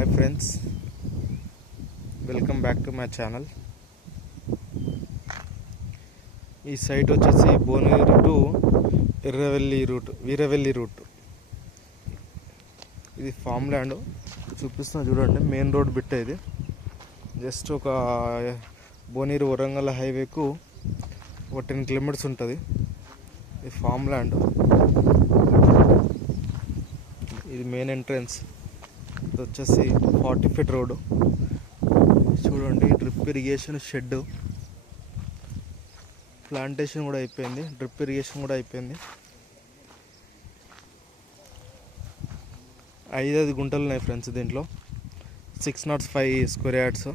Hi friends, welcome back to my channel. ఈ site వచ్చేసి Bhuvanagiri to Veeravelli route. ఇది farm land చూపిస్తున్నా చూడండి. మెయిన్ రోడ్ బిట్ ఇది. జస్ట్ ఒక భువనగిరి వరంగల్ హైవేకు ఒక 10 కిలోమీటర్స్ ఉంటుంది. ఇది ఫామ్ ల్యాండ్. ఇది మెయిన్ ఎంట్రన్స్. ఇది వచ్చేసి 40 ఫీట్ రోడ్. చూడండి, డ్రిప్ ఇరిగేషన్ షెడ్, ప్లాంటేషన్ కూడా అయిపోయింది, డ్రిప్ ఇరిగేషన్ కూడా అయిపోయింది. 5 గుంటలు ఉన్నాయి ఫ్రెండ్స్. దీంట్లో 605 స్క్వేర్ యార్డ్స్.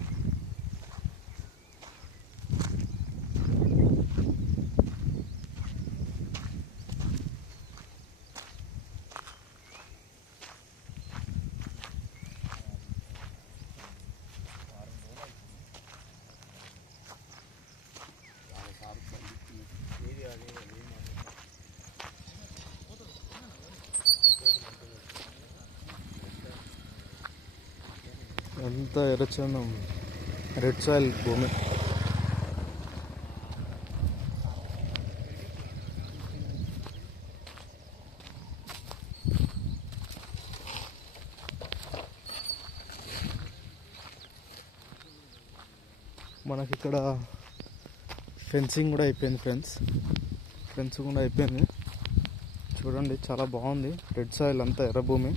అంతా ఎర్రచందనం, రెడ్ సాయిల్ భూమి. మనకి ఇక్కడ ఫెన్సింగ్ కూడా అయిపోయింది ఫ్రెండ్స్. ఫెన్సింగ్ కూడా అయిపోయింది. చూడండి, చాలా బాగుంది. రెడ్ సాయిల్, అంతా ఎర్ర భూమి.